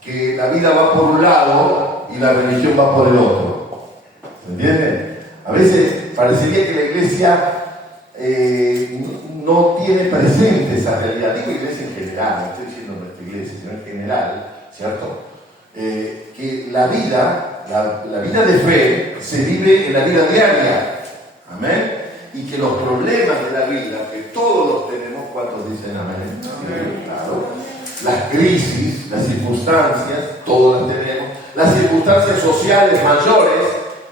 que la vida va por un lado y la religión va por el otro. ¿Se entiende? A veces parecería que la iglesia no tiene presente esa realidad. Digo iglesia en general, no estoy diciendo nuestra iglesia, sino en general, ¿cierto? Que la vida de fe se vive en la vida diaria. Amén. Y que los problemas de la vida, que todos los tenemos, ¿cuántos dicen amén? Amén. Claro. Las crisis, las circunstancias, todos las tenemos. Las circunstancias sociales mayores,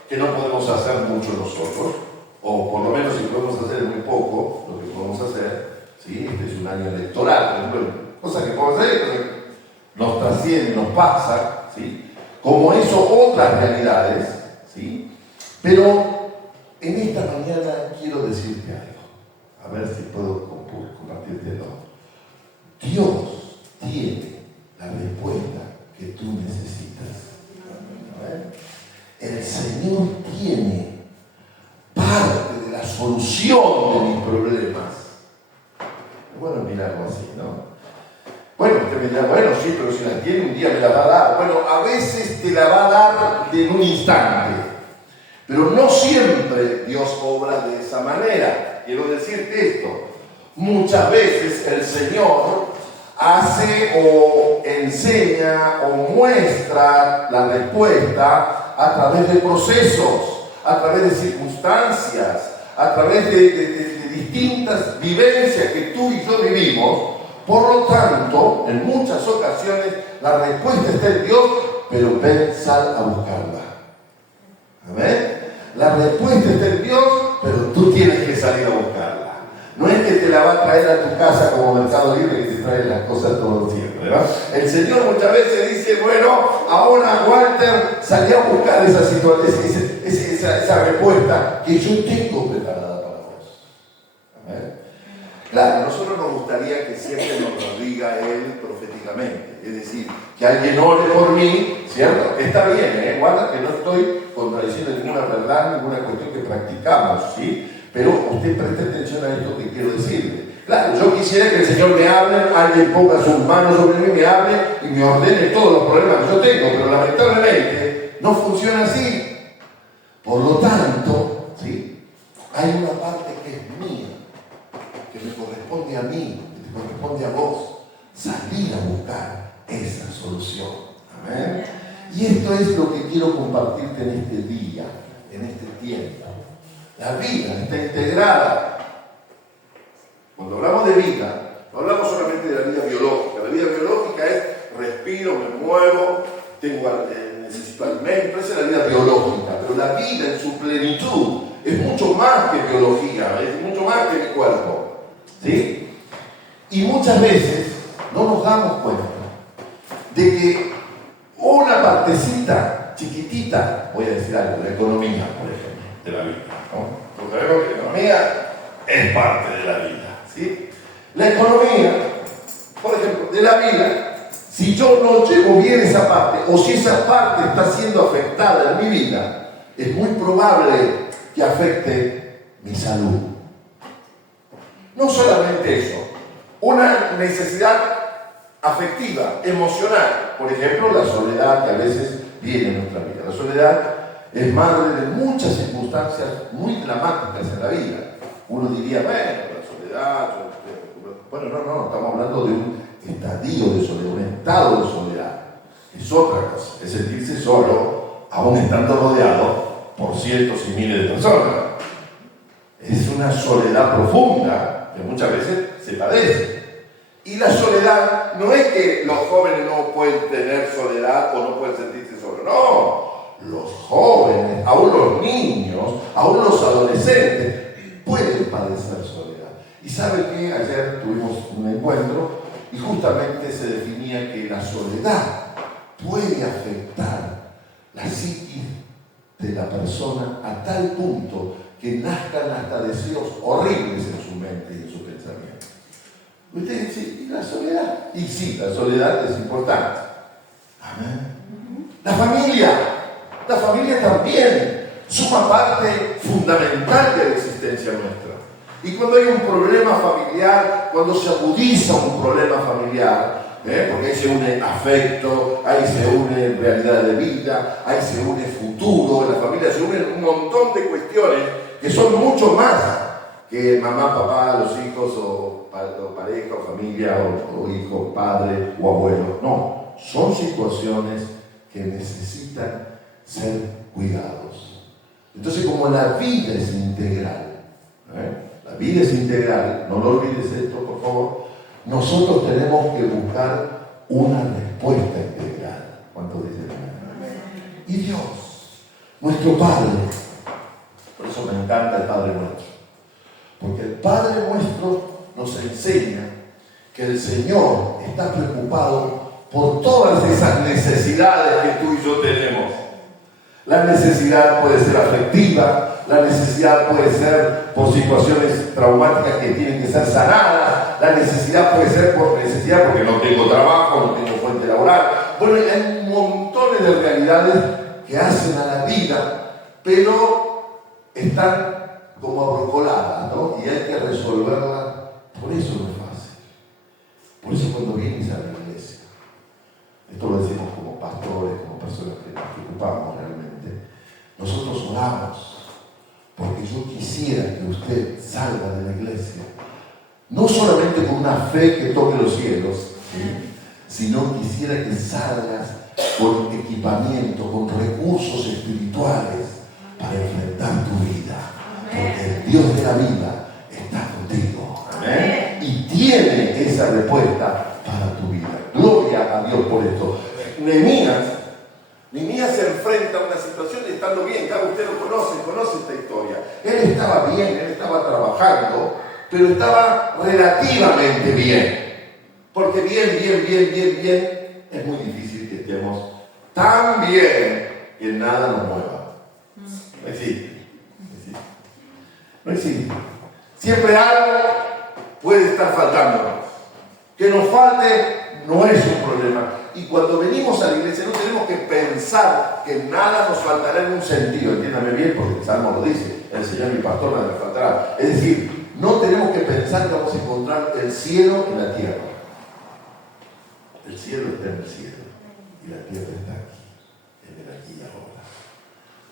que no podemos hacer mucho nosotros, o por lo menos si podemos hacer muy poco, lo que podemos hacer, ¿sí? Este es un año electoral, por ejemplo, cosas que podemos hacer, que nos trascienden, nos pasa, ¿sí? Como eso, otras realidades, ¿sí? Pero en esta mañana quiero decirte algo, a ver si puedo compartirte algo. Dios tiene la respuesta que tú necesitas. El Señor tiene parte de la solución de mis problemas. Bueno, mirarlo así, ¿no? Bueno, usted me dirá, bueno, sí, pero si la tiene un día me la va a dar. Bueno, a veces te la va a dar en un instante, pero no siempre Dios obra de esa manera. Quiero decirte esto, muchas veces el Señor hace o enseña o muestra la respuesta a través de procesos, a través de circunstancias, a través de distintas vivencias que tú y yo vivimos. Por lo tanto, en muchas ocasiones la respuesta está en Dios, pero ven, sal a buscarla. ¿Amén? La respuesta está en Dios, pero tú tienes que salir a buscarla. No es que te la va a traer a tu casa como Mercado Libre, que te trae las cosas todo el tiempo, ¿verdad? El Señor muchas veces dice, bueno, ahora Walter, salí a buscar esa situación, esa respuesta que yo tengo preparada para vos. ¿Amén? Claro, a nosotros nos gustaría que siempre nos lo diga Él proféticamente, es decir, que alguien ore por mí, ¿cierto? Está bien, guarda que no estoy contradiciendo ninguna verdad, ninguna cuestión que practicamos, ¿sí? Pero usted preste atención a esto que quiero decirle. Claro, yo quisiera que el Señor me hable, alguien ponga sus manos sobre mí, me hable y me ordene todos los problemas que yo tengo, pero lamentablemente no funciona así. Por lo tanto, ¿sí? Hay una parte que es mía, que me corresponde a mí, que te corresponde a vos, salir a buscar esa solución. Amén. Y esto es lo que quiero compartirte en este día, en este tiempo. La vida está integrada. Cuando hablamos de vida, no hablamos solamente de la vida biológica. La vida biológica es respiro, me muevo, necesito alimento, esa es la vida biológica. Pero la vida en su plenitud es mucho más que biología, es mucho más que mi cuerpo. ¿Sí? Y muchas veces no nos damos cuenta de que una partecita chiquitita, voy a decir algo, la economía, por ejemplo, de la vida, ¿no? Porque sabemos que la economía es parte de la vida, ¿sí? La economía, por ejemplo, de la vida, si yo no llevo bien esa parte, o si esa parte está siendo afectada en mi vida, es muy probable que afecte mi salud. No solamente eso, una necesidad afectiva, emocional, por ejemplo, la soledad que a veces viene en nuestra vida. La soledad es madre de muchas circunstancias muy dramáticas en la vida. Uno diría, bueno, la soledad, bueno, no, estamos hablando de un estadio de soledad, un estado de soledad. Es otra cosa, es sentirse solo, aún estando rodeado por cientos y miles de personas. Es una soledad profunda que muchas veces se padece. Y la soledad no es que los jóvenes no pueden tener soledad o no pueden sentirse solos, no. Los jóvenes, aún los niños, aún los adolescentes pueden padecer soledad. Y ¿sabe qué? Ayer tuvimos un encuentro y justamente se definía que la soledad puede afectar la psiquis de la persona a tal punto que nazcan hasta deseos horribles en su mente y en su pensamiento. Usted dice, ¿y la soledad? Y sí, la soledad es importante. Amén. La familia también suma parte fundamental de la existencia nuestra. Y cuando hay un problema familiar, cuando se agudiza un problema familiar, porque ahí se une afecto, ahí se une realidad de vida, ahí se une futuro, en la familia se unen un montón de cuestiones que son mucho más que mamá, papá, los hijos, o pareja, o familia, o hijo, padre, o abuelo. No, son situaciones que necesitan ser cuidados. Entonces, como la vida es integral, la vida es integral, no lo olvides esto, por favor, nosotros tenemos que buscar una respuesta integral. ¿Cuánto dicen? Y Dios, nuestro Padre, por eso me encanta el Padre Nuestro, porque el Padre Nuestro nos enseña que el Señor está preocupado por todas esas necesidades que tú y yo tenemos. La necesidad puede ser afectiva, la necesidad puede ser por situaciones traumáticas que tienen que ser sanadas, la necesidad puede ser por necesidad porque no tengo trabajo, no tengo fuente laboral. Bueno, hay montones de realidades que hacen a la vida, pero están como abrocoladas, ¿no? Y hay que resolverlas. Por eso no es fácil. Por eso cuando vienes a la iglesia, esto lo decimos como pastores, como personas que nos preocupamos realmente, nosotros oramos porque yo quisiera que usted salga de la iglesia, no solamente con una fe que toque los cielos, ¿sí?, sino quisiera que salgas con equipamiento, con recursos espirituales para enfrentar tu vida. Porque el Dios de la vida está contigo. Amén. Y tiene esa respuesta para tu vida. Gloria a Dios por esto. Nehemías se enfrenta a una situación de estando bien. Claro, usted lo conoce esta historia. Él estaba bien, él estaba trabajando, pero estaba relativamente bien. Porque bien, es muy difícil que estemos tan bien que nada nos mueva. No existe. No existe. Siempre algo puede estar faltándonos. Que nos falte no es un problema. Y cuando venimos a la iglesia no tenemos que pensar que nada nos faltará en un sentido. Entiéndame bien, porque el Salmo lo dice: el Señor mi pastor, nada me faltará. Es decir, no tenemos que pensar que vamos a encontrar el cielo en la tierra. El cielo está en el cielo y la tierra está aquí, en el aquí y ahora.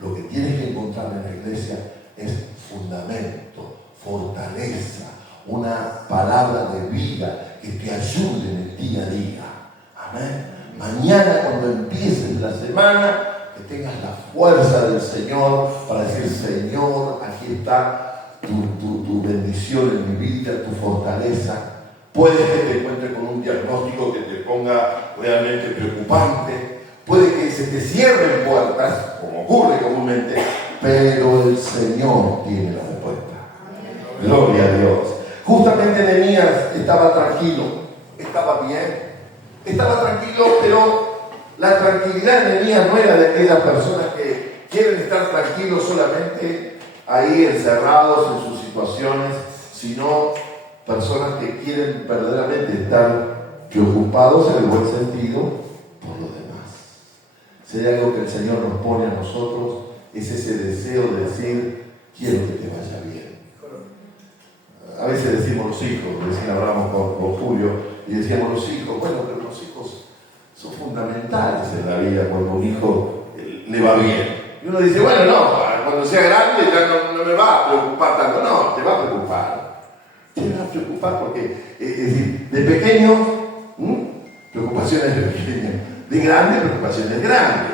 Lo que tienes que encontrar en la iglesia es fundamento, fortaleza, una palabra de vida que te ayude en el día a día. Amén. Mañana, cuando empieces la semana, que tengas la fuerza del Señor para decir: Señor, aquí está tu bendición en mi vida, tu fortaleza. Puede que te encuentres con un diagnóstico que te ponga realmente preocupante, puede que se te cierren puertas, como ocurre comúnmente, pero el Señor tiene la respuesta. Gloria a Dios. Justamente Nehemías estaba tranquilo, estaba bien, estaba tranquilo, pero la tranquilidad de Nehemías no era de aquellas personas que quieren estar tranquilos solamente ahí encerrados en sus situaciones, sino personas que quieren verdaderamente estar preocupados en el buen sentido por los demás. Si hay algo que el Señor nos pone a nosotros, es ese deseo de decir: quiero que te vaya bien. A veces decimos los hijos, recién hablamos con Julio, y decíamos los hijos, bueno, pero los hijos son fundamentales en la vida cuando un hijo le va bien. Y uno dice: bueno, no, cuando sea grande ya no me va a preocupar tanto. No, te va a preocupar. Te va a preocupar porque, es decir, de pequeño, preocupaciones de pequeño, de grande, preocupaciones grandes.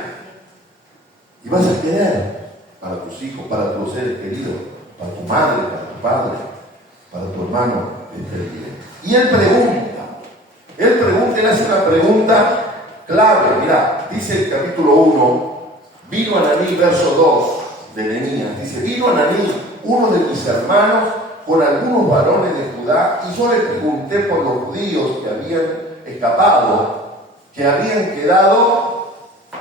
Y vas a querer para tus hijos, para tus seres queridos, para tu madre, para tu padre, para tu hermano querido. Y él hace una pregunta clave. Mirá, dice el capítulo 1, vino Ananí, verso 2 de Nehemías, dice: vino Ananí, uno de mis hermanos, con algunos varones de Judá, y yo le pregunté por los judíos que habían escapado, que habían quedado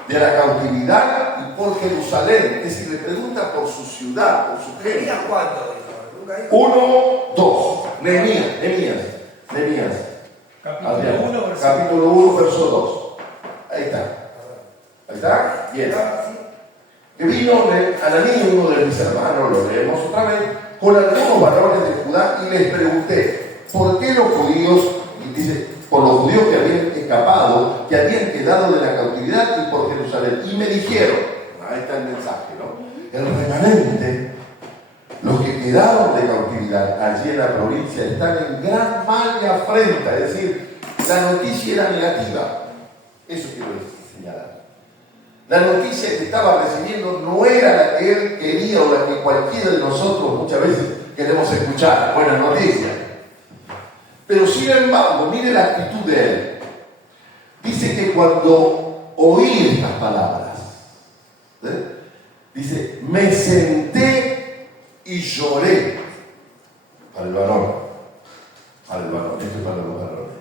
de la cautividad, y por Jerusalén. Es decir, le pregunta por su ciudad, por su gente. ¿Cuánto? 1, 2. Nehemías. Capítulo 1, verso 2. Ahí está. Bien. Que vino Ananí, uno de mis hermanos, lo leemos otra vez, con algunos varones de Judá, y les pregunté: ¿por qué los judíos? Y dice: por los judíos que habían escapado, que habían quedado de la cautividad y por Jerusalén. Y me dijeron, ahí está el mensaje, ¿no? El remanente, los que quedaron de cautividad allí en la provincia, están en gran mal y afrenta. Es decir, la noticia era negativa. Eso quiero señalar. La noticia que estaba recibiendo no era la que él quería o la que cualquiera de nosotros muchas veces queremos escuchar. Buenas noticias. Pero sin embargo, mire la actitud de él. Dice que cuando oí estas palabras, dice, me senté y lloré. Para el varón. Esto es para los varones.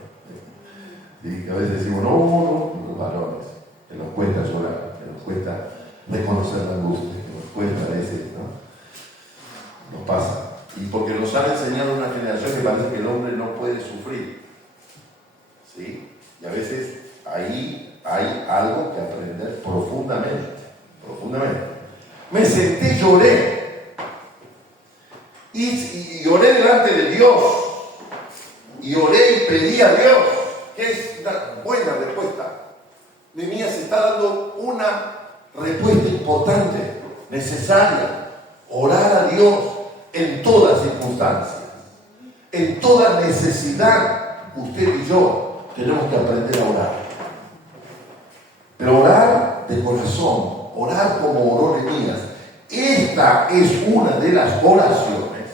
Y que a veces decimos, no, los varones, que nos cuesta llorar, que nos cuesta reconocer la angustia, que nos cuesta a veces, ¿no? Nos pasa. Y porque nos han enseñado una generación que parece que el hombre no puede sufrir. ¿Sí? Y a veces ahí hay algo que aprender profundamente. Me senté, lloré. Y oré delante de Dios. Y oré y pedí a Dios. Que es una buena respuesta. Nehemías está dando una respuesta importante, necesaria. Orar a Dios en todas circunstancias, en toda necesidad. Usted y yo tenemos que aprender a orar. Pero orar de corazón, orar como oró Nehemías. Esta es una de las oraciones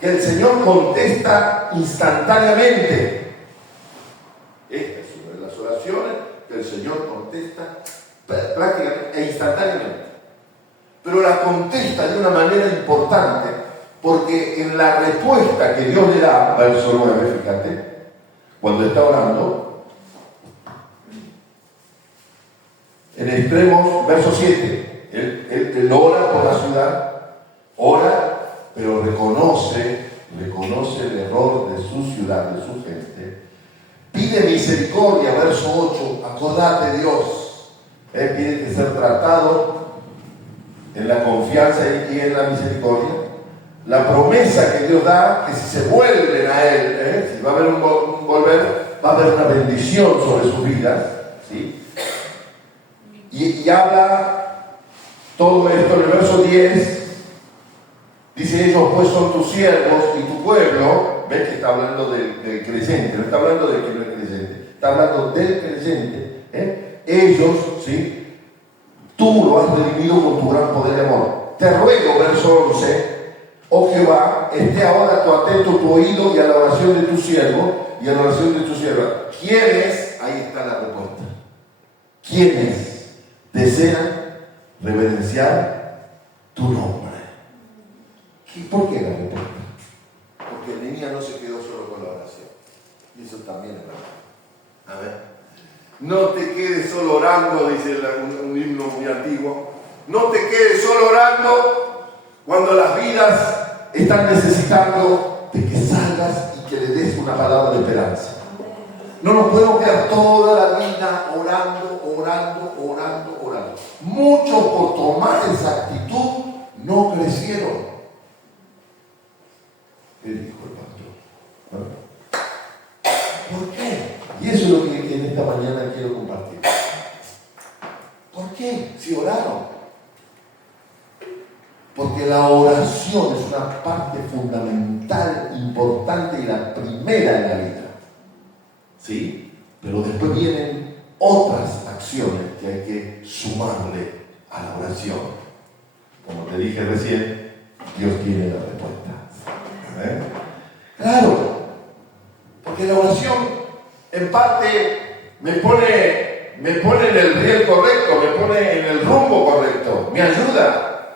que el Señor contesta instantáneamente. Esta es una de las oraciones que el Señor contesta prácticamente e instantáneamente. Pero la contesta de una manera importante, porque en la respuesta que Dios le da, verso 9, fíjate, cuando está orando, en extremos, verso 7, él ora por la ciudad, ora, pero reconoce el error de su ciudad, de su gente. Pide misericordia, verso 8, acordate Dios. Él tiene que ser tratado en la confianza y en la misericordia. La promesa que Dios da, que si se vuelven a Él, si va a haber un volver, va a haber una bendición sobre sus vidas, ¿sí? Y habla todo esto en el verso 10. Dice, ellos pues son tus siervos y tu pueblo. Ves que está hablando del creyente, no está hablando del que no es creyente, está hablando del creyente. Ellos, ¿sí? Tú lo has redimido con tu gran poder de amor. Te ruego, verso 11, oh Jehová, esté ahora atento tu oído y a la oración de tu siervo y a la oración de tu sierva. ¿Quiénes? Ahí está la respuesta. ¿Quiénes desean reverenciar tu nombre? ¿Por qué la respuesta? Porque Nehemías no se quedó solo con la oración. Y eso también es verdad. A ver. No te quedes solo orando, dice un himno muy antiguo. No te quedes solo orando cuando las vidas están necesitando de que salgas y que le des una palabra de esperanza. No nos podemos quedar toda la vida orando. Muchos por tomar esa actitud no crecieron. ¿Qué dijo el pastor? ¿Por qué? Y eso es lo que en esta mañana quiero compartir. ¿Por qué? Si oraron. Porque la oración es una parte fundamental, importante y la primera en la vida. ¿Sí? Pero después vienen otras acciones que hay que sumarle a la oración. Como te dije recién, Dios tiene la respuesta. Claro, porque la oración en parte me pone en el riel correcto, me pone en el rumbo correcto, me ayuda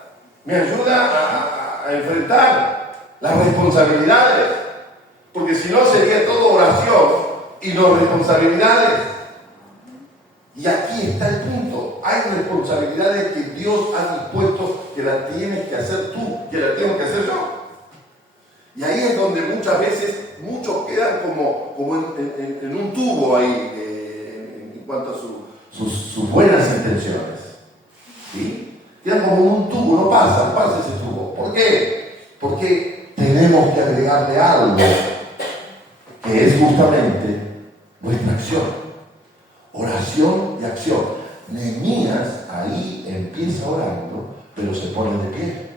a enfrentar las responsabilidades, porque si no sería todo oración y no responsabilidades. Y aquí está el punto. Hay responsabilidades que Dios ha dispuesto que las tienes que hacer tú, que las tengo que hacer yo. Y ahí es donde muchas veces muchos quedan como en un tubo ahí en cuanto a sus buenas intenciones. ¿Sí? Quedan como en un tubo, no pasa ese tubo. ¿Por qué? Porque tenemos que agregarle algo que es justamente vuestra acción. Oración y acción. Nehemías ahí empieza orando, pero se pone de pie.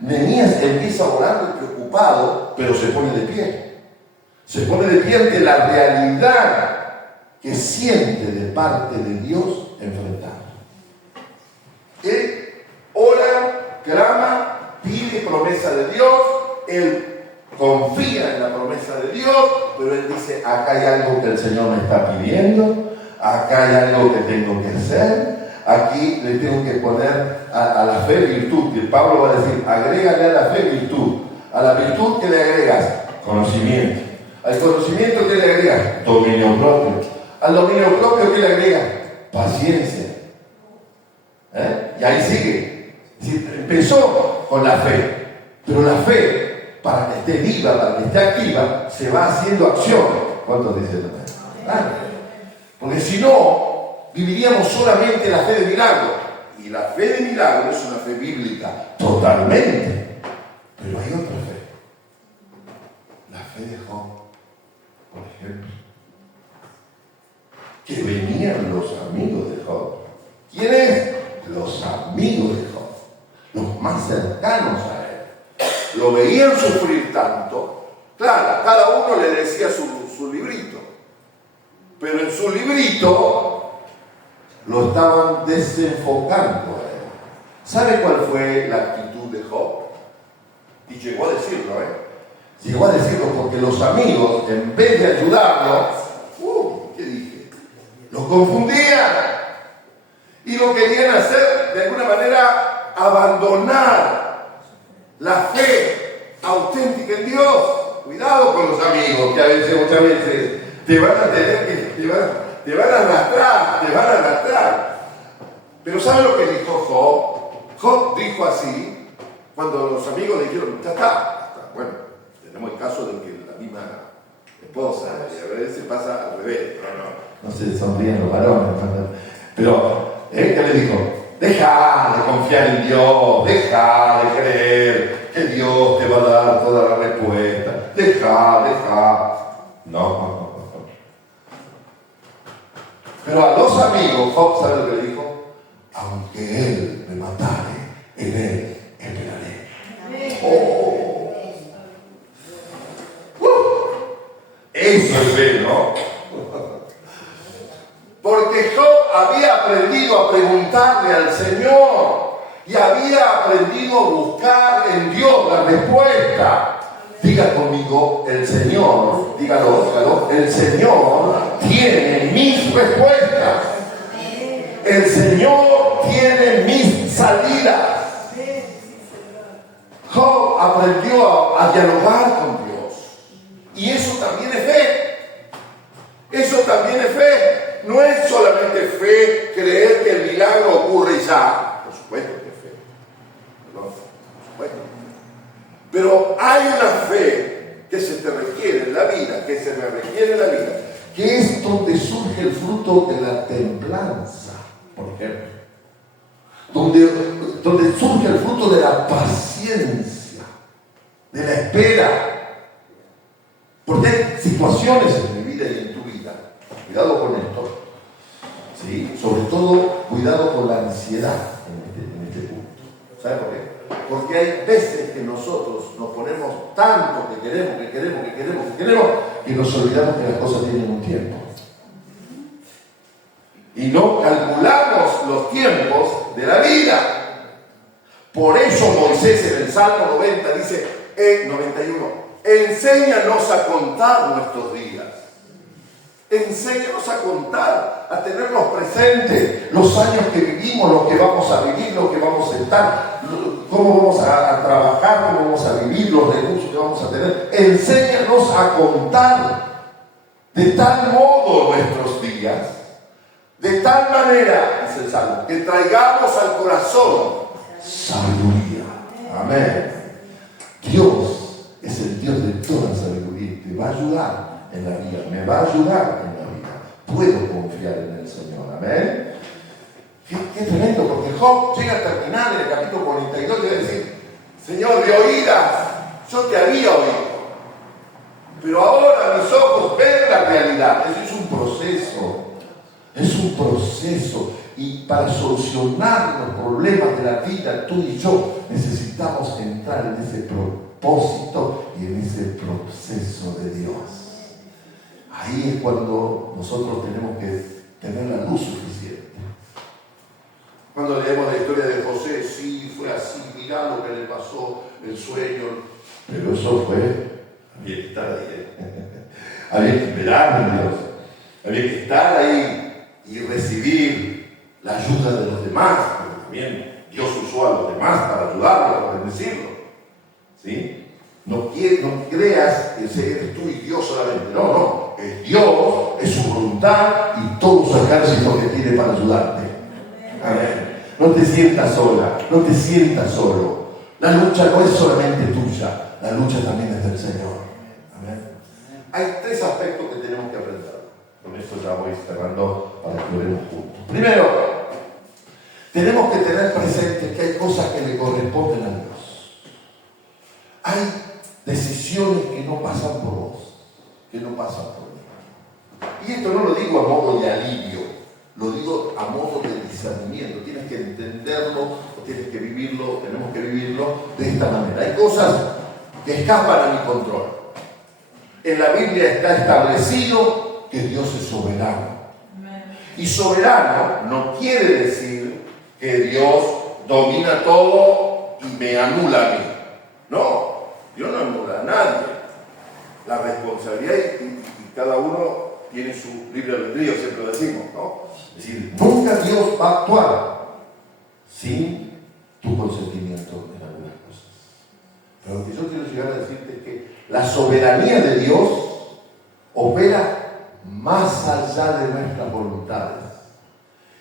Nehemías empieza orando y preocupado, pero se pone de pie. Se pone de pie ante la realidad que siente de parte de Dios enfrentar. Él ora, clama, pide promesa de Dios, él confía en la promesa de Dios, pero él dice, acá hay algo que el Señor me está pidiendo, acá hay algo que tengo que hacer, aquí le tengo que poner a la fe virtud, que Pablo va a decir, agrégale a la fe virtud, a la virtud que le agregas conocimiento, al conocimiento que le agregas dominio propio, al dominio propio que le agregas paciencia. Y ahí sigue. Empezó con la fe, pero la fe, para que esté viva, para que esté activa, se va haciendo acción. ¿Cuántos dicen también? Porque si no, viviríamos solamente la fe de milagro. Y la fe de milagro es una fe bíblica, totalmente. Pero hay otra fe. La fe de Job, por ejemplo. Que venían los amigos de Job. ¿Quiénes? Los amigos de Job, los más cercanos a él. Lo veían sufrir tanto. Claro, cada uno le decía su librito. Pero en su librito lo estaban desenfocando a él. ¿Sabe cuál fue la actitud de Job? Y llegó a decirlo, Llegó a decirlo porque los amigos, en vez de ayudarlo, ¿qué dije? Lo confundían. Y lo querían hacer, de alguna manera, abandonar la fe auténtica en Dios. Cuidado con los amigos, que a veces, muchas veces, te van a tener que, te van a arrastrar. Pero ¿sabe lo que dijo Job? Job dijo así, cuando los amigos le dijeron, ya está. Bueno, tenemos el caso de que la misma esposa, y a veces pasa al revés, no se sonríen los varones, pero ¿qué le dijo? Deja de confiar en Dios, deja de creer que Dios te va a dar toda la respuesta, deja. No. Pero a los amigos, Job, ¿sabe lo que le dijo? Aunque él me matare, en él esperaré. Eso es fe, ¿no? Porque Job había aprendido a preguntarle al Señor y había aprendido a buscar en Dios la respuesta. Diga conmigo, el Señor, dígalo, el Señor tiene mis respuestas. El Señor tiene mis salidas. Job aprendió a dialogar con Dios. Y eso también es fe. Eso también es fe. No es solamente fe creer que el milagro ocurre y ya. Por supuesto que es fe. Por supuesto. Pero hay una fe que se te requiere en la vida, que se me requiere en la vida, que es donde surge el fruto de la templanza, por ejemplo. Donde surge el fruto de la paciencia, de la espera. Porque hay situaciones en mi vida y en tu vida. Cuidado con esto. ¿Sí? Sobre todo, cuidado con la ansiedad en este punto. ¿Sabe por qué? Porque hay veces que nosotros nos ponemos tanto que queremos, que nos olvidamos que las cosas tienen un tiempo. Y no calculamos los tiempos de la vida. Por eso Moisés en el Salmo 90 dice, 91, enséñanos a contar nuestros días. Enséñanos a contar, a tenernos presentes los años que vivimos, los que vamos a vivir, los que vamos a estar, cómo vamos a trabajar, cómo vamos a vivir, los recursos que vamos a tener. Enséñanos a contar de tal modo nuestros días, de tal manera, dice el Salmo, que traigamos al corazón sabiduría. Amén. Dios es el Dios de toda sabiduría y te va a ayudar en la vida, me va a ayudar en la vida. Puedo confiar en el Señor, amén. Qué tremendo, porque Job llega a terminar en el capítulo 42 y va a decir, Señor, de oídas, yo te había oído, Pero ahora mis ojos ven la realidad. Eso es un proceso. Es un proceso. Y para solucionar los problemas de la vida, tú y yo necesitamos entrar en ese propósito y en ese proceso de Dios. Ahí es cuando nosotros tenemos que tener la luz suficiente. Cuando leemos la historia de José, sí, fue así, mirá lo que le pasó, el sueño. Pero eso fue, había que estar ahí, había que esperar en Dios, había que estar ahí y recibir la ayuda de los demás, porque también Dios usó a los demás para ayudarlo, para bendecirlo. ¿Sí? No creas que eres tú y Dios solamente, no, es Dios, es su voluntad y todo su ejército que tiene para ayudarte. Amén. No te sientas sola, no te sientas solo. La lucha no es solamente tuya, la lucha también es del Señor. Amén. Hay 3 aspectos que tenemos que aprender. Con esto ya voy cerrando para que lo veamos juntos. Primero, tenemos que tener presente que hay cosas que le corresponden a Dios. Hay decisiones que no pasan por vos, que no pasan por mí. Y esto no lo digo a modo de alivio, lo digo a modo de discernimiento. Tienes que entenderlo, o tienes que vivirlo, tenemos que vivirlo de esta manera. Hay cosas que escapan a mi control. En la Biblia está establecido que Dios es soberano. Y soberano no quiere decir que Dios domina todo y me anula a mí. No, Dios no anula a nadie. La responsabilidad y cada uno tiene su libre albedrío, siempre lo decimos, ¿no? Es decir, nunca Dios va a actuar sin tu consentimiento en algunas cosas. Pero lo que yo quiero llegar a decirte es que la soberanía de Dios opera más allá de nuestras voluntades.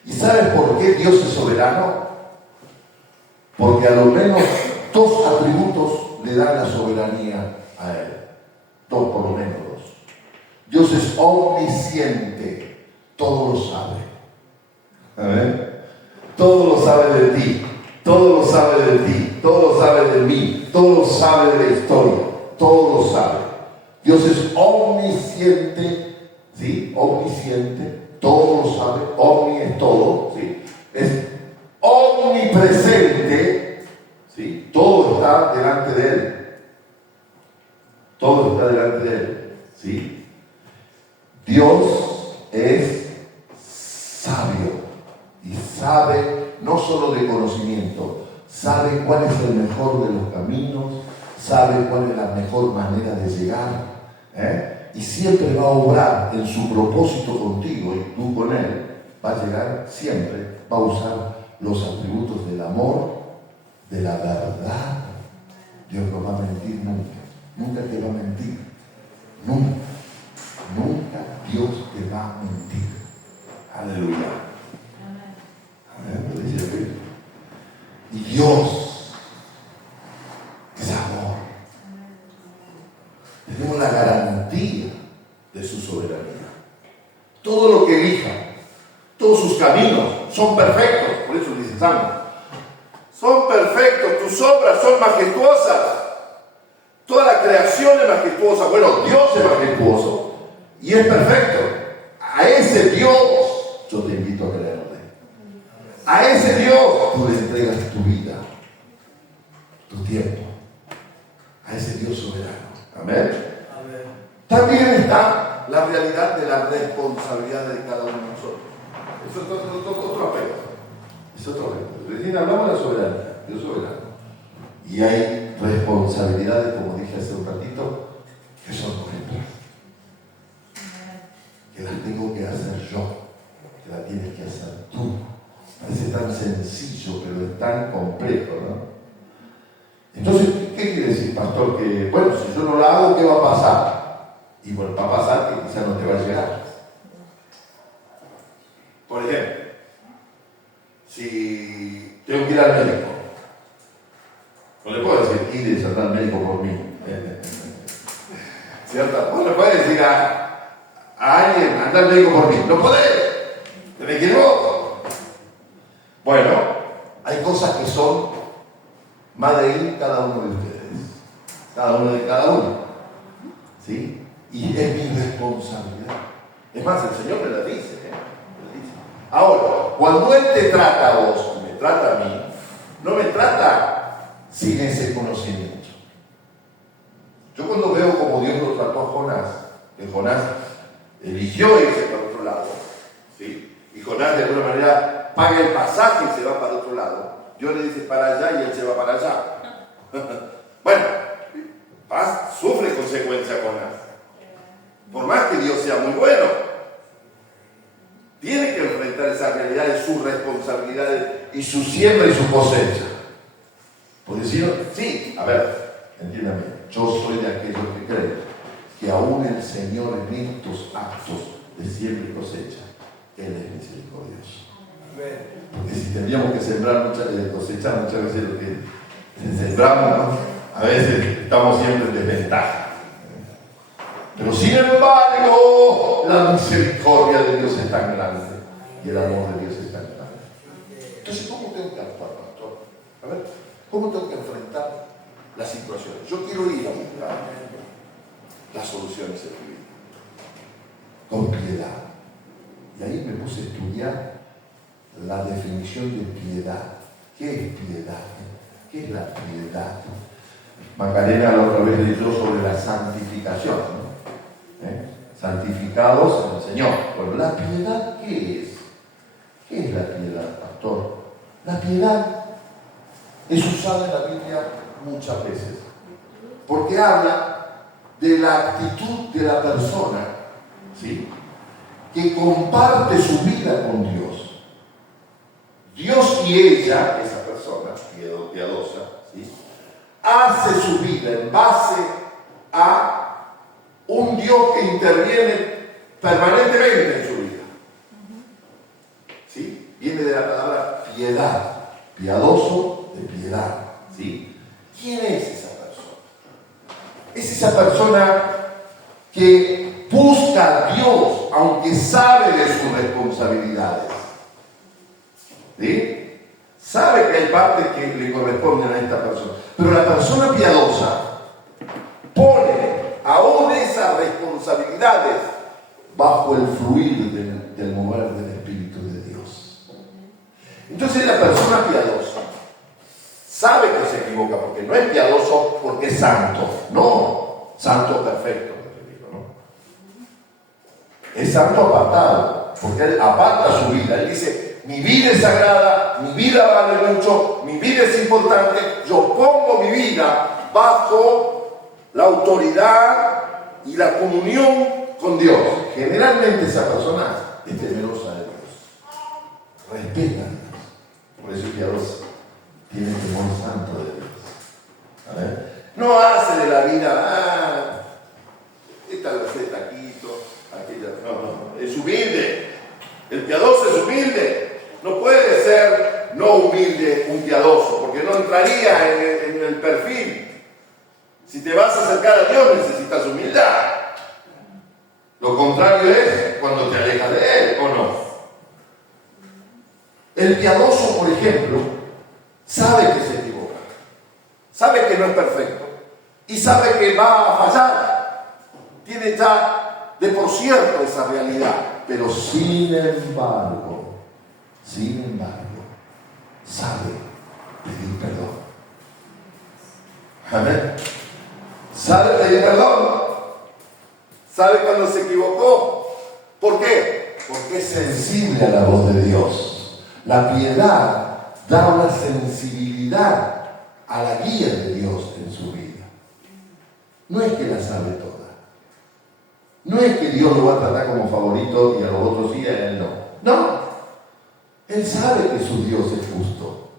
¿Y sabes por qué Dios es soberano? Porque a lo menos 2 atributos le dan la soberanía a Él. 2, por lo menos 2. Dios es omnisciente, todo lo sabe. ¿Amén? Todo lo sabe de ti, todo lo sabe de ti, todo lo sabe de mí, todo lo sabe de la historia, todo lo sabe. Dios es omnisciente, ¿sí? Omnisciente, todo lo sabe, omni es todo, ¿sí? Es omnipresente, ¿sí? Todo está delante de Él. Todo está delante de Él, ¿sí? Dios es sabio y sabe no solo de conocimiento, sabe cuál es el mejor de los caminos, sabe cuál es la mejor manera de llegar, y siempre va a obrar en su propósito contigo y tú con Él. Va a llegar siempre, va a usar los atributos del amor, de la verdad. Dios no va a mentir nunca, nunca te va a mentir, nunca. Nunca Dios te va a mentir. Aleluya. Amén. Lo dice la Biblia. Y Dios es amor. Tenemos la garantía de su soberanía. Todo lo que elija, todos sus caminos son perfectos. Por eso dice Salmo. Son perfectos, tus obras son majestuosas. Toda la creación es majestuosa. Bueno, Dios es majestuoso. Y es perfecto. A ese Dios yo te invito a creerle. A ese Dios tú le entregas tu vida, tu tiempo. A ese Dios soberano. Amén. También está la realidad de la responsabilidad de cada uno de nosotros. Eso es otro aspecto. Es otro aspecto. Recién hablamos de la soberanía. Dios soberano. Y hay responsabilidades, como dije hace un ratito, que son nuestras. Que las tengo que hacer yo, que las tienes que hacer tú. Parece tan sencillo, pero es tan complejo, ¿no? Entonces, ¿qué quiere decir, pastor? Que, bueno, si yo no la hago, ¿qué va a pasar? Y bueno, va a pasar que quizás no te va a llegar. Por ejemplo, si tengo que ir al médico, no le puedo decir, ir al médico por mí. ¿Cierto? No le puedes decir a alguien, anda al médico por mí. No podés. Tenés que ir vos. Bueno, hay cosas que son más de ir cada uno de ustedes. Cada uno de cada uno. ¿Sí? Y es mi responsabilidad. Es más, el Señor me la dice, me la dice. Ahora, cuando Él te trata a vos y me trata a mí, no me trata sin ese conocimiento. Yo cuando veo como Dios lo trató a Jonás, que Jonás eligió irse para otro lado, ¿sí? Y Jonás de alguna manera paga el pasaje y se va para otro lado. Dios le dice para allá y él se va para allá. Bueno, sufre consecuencia Jonás. Por más que Dios sea muy bueno, tiene que enfrentar esas realidades, sus responsabilidades y su siembra y su cosecha. Por decirlo, sí, a ver, entiéndame, yo soy de aquellos que creen que aún el Señor en estos actos de siembra y cosecha, Él es misericordioso. Porque si tendríamos que sembrar cosechar muchas veces lo que sembramos, ¿no? A veces estamos siempre en desventaja. Pero sin embargo, la misericordia de Dios es tan grande y el amor de Dios es tan grande. Entonces, ¿cómo tengo que actuar, pastor? A ver, ¿cómo tengo que enfrentar las situaciones? Yo quiero ir a buscar las soluciones en mi vida con piedad. Y ahí me puse a estudiar la definición de piedad. ¿Qué es piedad? ¿Qué es la piedad? Macarena la otra vez leyó sobre la santificación, ¿no? Santificados en el Señor. Bueno, ¿la piedad qué es? ¿Qué es la piedad, pastor? La piedad es usada en la Biblia muchas veces, porque habla de la actitud de la persona, ¿sí?, que comparte su vida con Dios. Dios y ella, esa persona piadosa, ¿sí?, hace su vida en base a un Dios que interviene permanentemente en su vida. ¿Sí? Viene de la palabra piedad, piadoso de piedad. ¿Sí? ¿Quién es esa persona? Es esa persona que busca a Dios, aunque sabe de sus responsabilidades. ¿Sí? Sabe que hay partes que le corresponden a esta persona. Pero la persona piadosa pone aún esas responsabilidades bajo el fluir del mover del Espíritu de Dios. Entonces la persona piadosa sabe que se equivoca, porque no es piadoso porque es santo, no, santo perfecto, ¿no? Es santo apartado, porque él aparta su vida. Él dice, mi vida es sagrada, mi vida vale mucho, mi vida es importante, yo pongo mi vida bajo la autoridad y la comunión con Dios. Generalmente esa persona es temerosa de Dios, respeta a Dios, por eso es piadosa, tiene temor santo de Dios. A ver, no hace de la vida, esta la hace taquito, aquella, no, es humilde. El piadoso es humilde. No puede ser no humilde un piadoso, porque no entraría en el perfil. Si te vas a acercar a Dios, necesitas humildad. Lo contrario es cuando te alejas de Él, ¿o no? El piadoso, por ejemplo, sabe que se equivoca, sabe que no es perfecto y sabe que va a fallar. Tiene ya de por cierto esa realidad, pero sin embargo, sabe pedir perdón. Amén. Sabe pedir perdón. Sabe cuando se equivocó. ¿Por qué? Porque es sensible a la voz de Dios. La piedad da una sensibilidad a la guía de Dios en su vida. No es que la sabe toda. No es que Dios lo va a tratar como favorito y a los otros sí, a él no. No. Él sabe que su Dios es justo.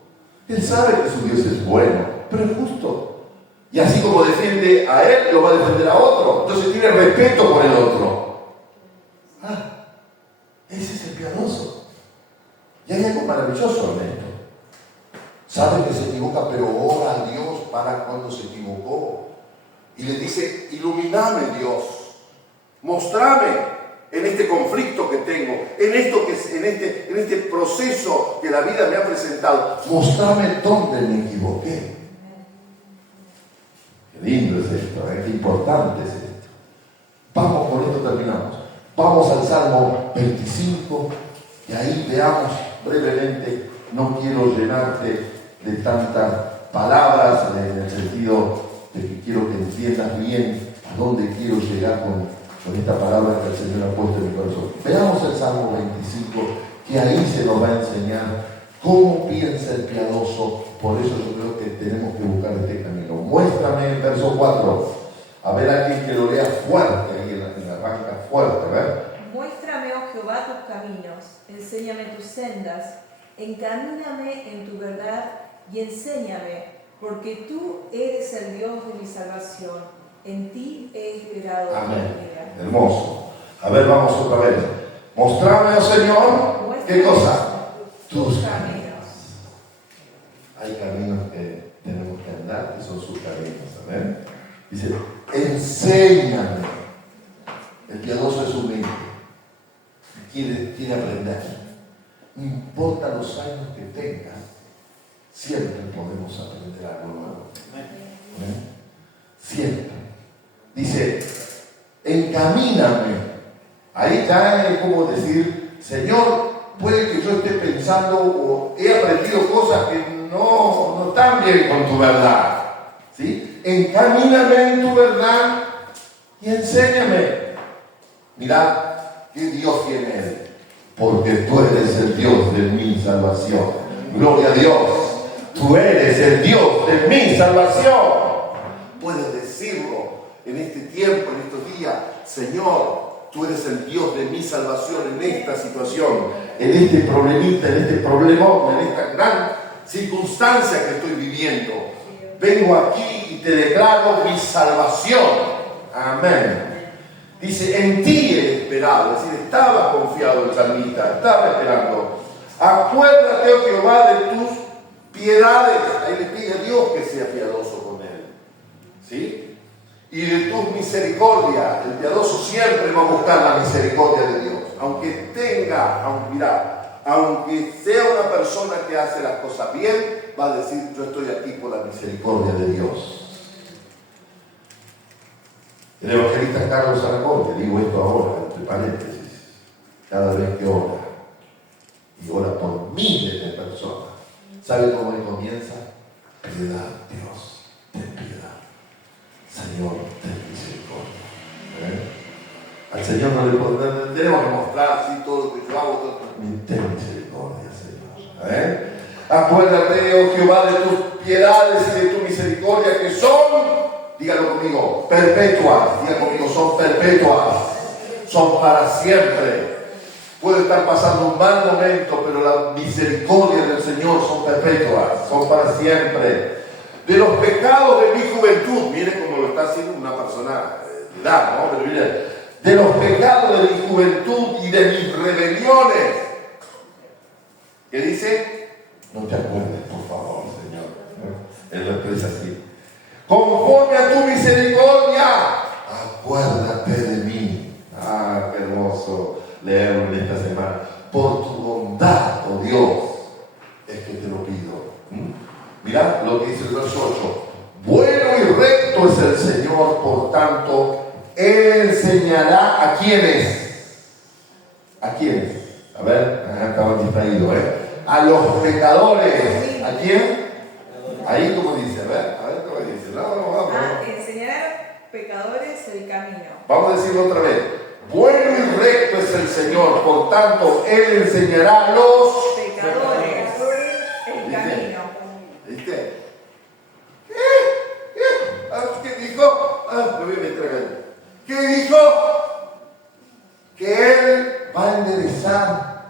Él sabe que su Dios es bueno, pero es justo. Y así como defiende a él, lo va a defender a otro. Entonces tiene respeto por el otro. Ese es el piadoso. Y hay algo maravilloso en esto. Sabe que se equivoca, pero ora a Dios para cuando se equivocó. Y le dice, iluminame Dios. Mostrame en este conflicto que tengo, en este proceso que la vida me ha presentado. Mostrame dónde me equivoqué. Qué lindo es esto, qué importante es esto. Vamos, con esto terminamos. Vamos al Salmo 25 y ahí veamos brevemente. No quiero llenarte de tantas palabras en el sentido de que quiero que entiendas bien a dónde quiero llegar con esta palabra que el Señor ha puesto en mi corazón. Veamos el Salmo 25, que ahí se nos va a enseñar cómo piensa el piadoso. Por eso yo creo que tenemos que buscar este camino. Muéstrame el verso 4. A ver, alguien que lo lea fuerte, ahí en la banca fuerte, ¿ver? Muéstrame, oh Jehová, tus caminos, enséñame tus sendas, encamíname en tu verdad y enséñame, porque tú eres el Dios de mi salvación. En ti he esperado. Amén. Hermoso. A ver, vamos otra vez. Mostrame, oh Señor, ¿qué cosa? Tus caminos. Hay caminos que tenemos que andar, que son sus caminos. Amén. Dice, enséñame. El piadoso es humilde. Quiere aprender. No importa los años que tengas, siempre podemos aprender algo nuevo. Amén. Siempre. Dice, encamíname. Ahí ya es como decir, Señor, puede que yo esté pensando o he aprendido cosas que no están bien con tu verdad. ¿Sí? Encamíname en tu verdad y enséñame. Mirad qué Dios tiene Él. Porque tú eres el Dios de mi salvación. Gloria a Dios. Tú eres el Dios de mi salvación. Puedes decirlo en este tiempo, en estos días. Señor, tú eres el Dios de mi salvación en esta situación, en este problemita, en este problemón, en esta gran circunstancia que estoy viviendo. Vengo aquí y te declaro mi salvación. Amén. Dice, en ti he esperado. Es decir, estaba confiado el salmista, estaba esperando. Acuérdate, oh Jehová, de tus piedades. Ahí le pide a Dios que sea piadoso con él. ¿Sí? Y de tus misericordias. El piadoso siempre va a buscar la misericordia de Dios. Aunque sea una persona que hace las cosas bien, va a decir, yo estoy aquí por la misericordia de Dios. El evangelista Carlos Aragón, te digo esto ahora, entre paréntesis, cada vez que ora, y ora por miles de personas, ¿sabe cómo él comienza? Piedad, Dios, ten piedad. Señor, ten misericordia. Al Señor no le tenemos que mostrar así todo lo que yo hago, ten misericordia, Señor. Acuérdate, oh Jehová, de tus piedades y de tu misericordia que son, dígalo conmigo, perpetuas. Diga conmigo, son perpetuas. Son para siempre. Puede estar pasando un mal momento, pero la misericordia del Señor son perpetuas, son para siempre. De los pecados de mi juventud, mire cómo lo está haciendo una persona de edad, ¿no? Pero mire, de los pecados de mi juventud y de mis rebeliones. ¿Qué dice? No te acuerdes, por favor, Señor. Él lo expresa así. Conforme a tu misericordia, acuérdate de mí. Ah, qué hermoso leerlo en esta semana. Por tu bondad, oh Dios, es que te lo pido. Mirad lo que dice el verso 8. Bueno y recto es el Señor, por tanto, Él enseñará a quiénes. ¿A quiénes? A ver, estaban distraídos, a los pecadores. ¿A quién? Ahí como dice, a ver cómo dice. Vamos. Enseñar pecadores el camino. Vamos a decirlo otra vez. Bueno y recto es el Señor, por tanto, Él enseñará a los pecadores el camino. ¿Viste? ¿Qué dijo? Me voy a meter acá. ¿Qué dijo? Que Él va a enderezar,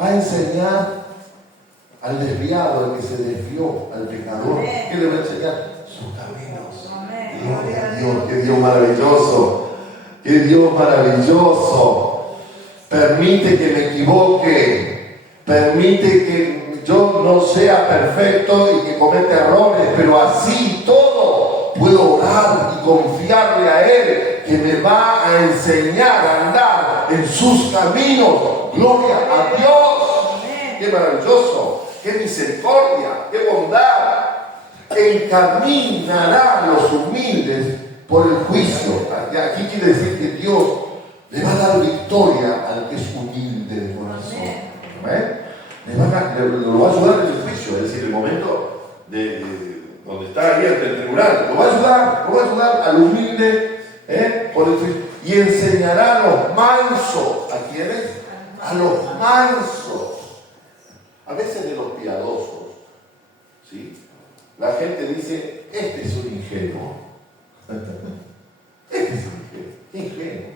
va a enseñar al desviado, al que se desvió, al pecador. ¿Qué le va a enseñar? Sus caminos. Gloria a Dios, qué Dios maravilloso. Qué Dios maravilloso. Permite que me equivoque. Permite que yo no sea perfecto y que cometa errores, pero así todo puedo orar y confiarle a Él, que me va a enseñar a andar en sus caminos. Gloria a Dios. Qué maravilloso. Qué misericordia, qué bondad. Encaminará a los humildes por el juicio. Aquí quiere decir que Dios le va a dar victoria al que es humilde de corazón. ¿Amén? Lo va a ayudar en el juicio, es decir, el momento donde está ahí ante el tribunal. Lo va a ayudar al humilde por el juicio. Y enseñará a los mansos. ¿A quiénes? A los mansos. A veces de los piadosos. ¿Sí? La gente dice, este es un ingenuo. Este es un ingenuo.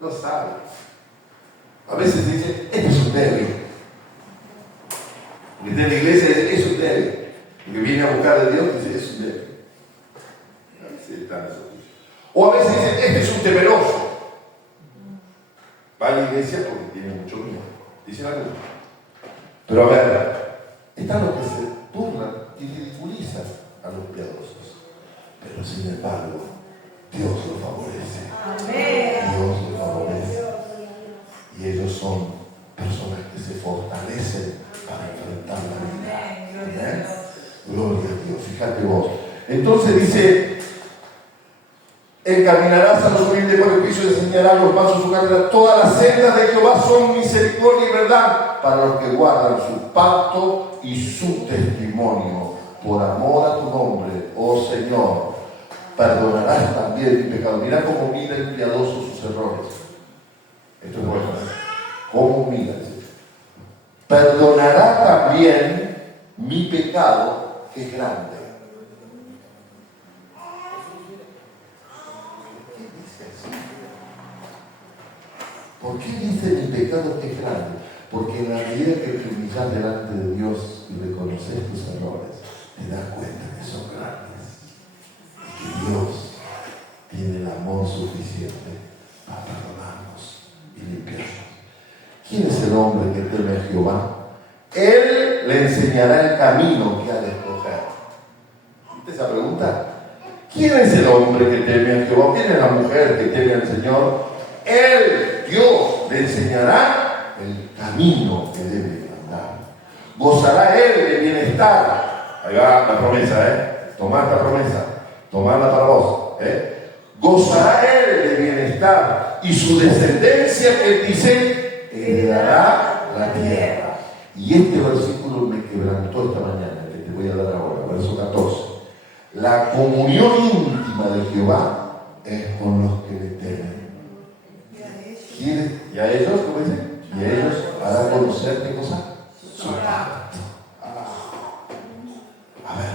No sabe. A veces dice, este es un débil. El que está en la iglesia es un débil. El que viene a buscar a Dios dice, es un débil. A veces están esos. O a veces dice, este es un temeroso. Va a la iglesia porque tiene mucho miedo. Dice la cosa. Pero a ver, están los que se burlan y ridiculizan a los piadosos. Pero sin embargo, Dios los favorece. Amén. Dios los favorece. Y ellos son personas que se fortalecen para enfrentar la vida. Amén. Gloria a Dios. Fíjate vos. Entonces dice, encaminarás a los humildes por el juicio y enseñarás a los mansos su carrera. Todas las sendas de Jehová son misericordia y verdad para los que guardan su pacto y su testimonio. Por amor a tu nombre, oh Señor, perdonarás también mi pecado. Mira cómo mira el piadoso sus errores. Esto es bueno. ¿Cómo mira? Perdonará también mi pecado, que es grande. ¿Por qué dice mi pecado que es grande? Porque en la medida que te humillas delante de Dios y reconoces tus errores, te das cuenta que son grandes. Y que Dios tiene el amor suficiente para perdonarnos y limpiarnos. ¿Quién es el hombre que teme a Jehová? Él le enseñará el camino que ha de escoger. ¿Viste esa pregunta? ¿Quién es el hombre que teme a Jehová? ¿Quién es la mujer que teme al Señor? Él, Dios, le enseñará el camino que debe andar. Gozará él de bienestar. Ahí va la promesa, Tomad la promesa. Tomadla para vos, Gozará él de bienestar y su descendencia, que dice, heredará la tierra. Y este versículo me quebrantó esta mañana, que te voy a dar ahora, verso 14. La comunión íntima de Jehová es con los que le temen. Y a ellos, ¿cómo dice? Y a ellos hará conocer qué cosa? Su pacto. A ver,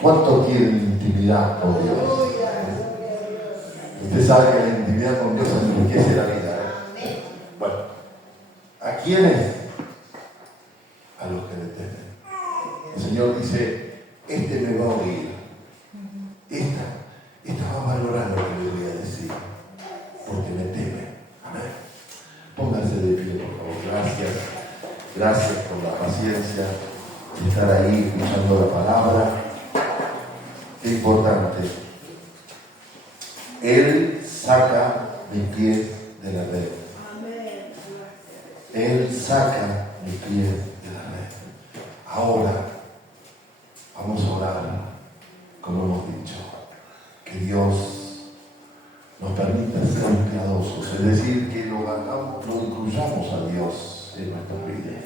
¿cuánto quieren intimidad con Dios? Usted sabe que la intimidad con Dios enriquece la vida. Bueno, ¿a quiénes? A los que le temen. El Señor dice, este me va a oír. Esta va a valorar lo que le voy a decir. Porque me teme. Amén. Pónganse de pie, por favor. Gracias. Gracias por la paciencia de estar ahí escuchando la palabra. Qué importante. Él saca mis pies de la red. Él saca mis pies de la red. Ahora vamos a orar, como hemos dicho, que Dios nos permita ser piadosos, es decir, que lo incluyamos a Dios en nuestras vidas.